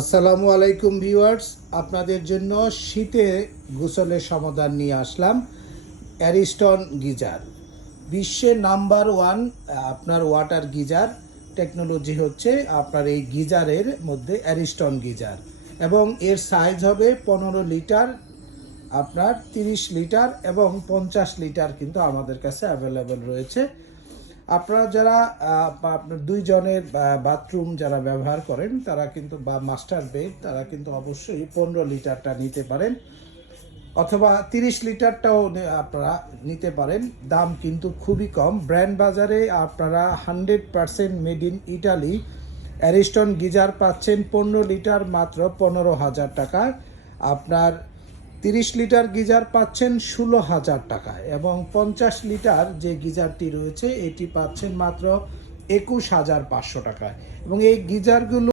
আসসালামু আলাইকুম ভিউয়ার্স, আপনাদের জন্য শীতে গোসলের সমাধান নিয়ে আসলাম। অ্যারিস্টন গিজার বিশ্বের নাম্বার ওয়ান আপনার ওয়াটার গিজার টেকনোলজি হচ্ছে আপনার এই গিজারের মধ্যে অ্যারিস্টন গিজার, এবং এর সাইজ হবে 15 লিটার, আপনার 30 লিটার এবং 50 লিটার কিন্তু আমাদের কাছে অ্যাভেলেবেল রয়েছে। আপনারা যারা আপনার দুইজনের বাথরুম যারা ব্যবহার করেন তারা কিন্তু, বা মাস্টার বেড, তারা কিন্তু অবশ্যই 15 লিটারটা নিতে পারেন, অথবা 30 লিটারটাও আপনারা নিতে পারেন। দাম কিন্তু খুবই কম। ব্র্যান্ড বাজারে আপনারা 100% made in Italy Ariston geyser পাচ্ছেন 15 লিটার মাত্র 15,000 টাকায়। আপনার 30 লিটার গিজার পাচ্ছেন 16,000 টাকায়, এবং 50 লিটার যে গিজারটি রয়েছে এটি পাচ্ছেন মাত্র 21,500 টাকায়। এবং এই গিজারগুলো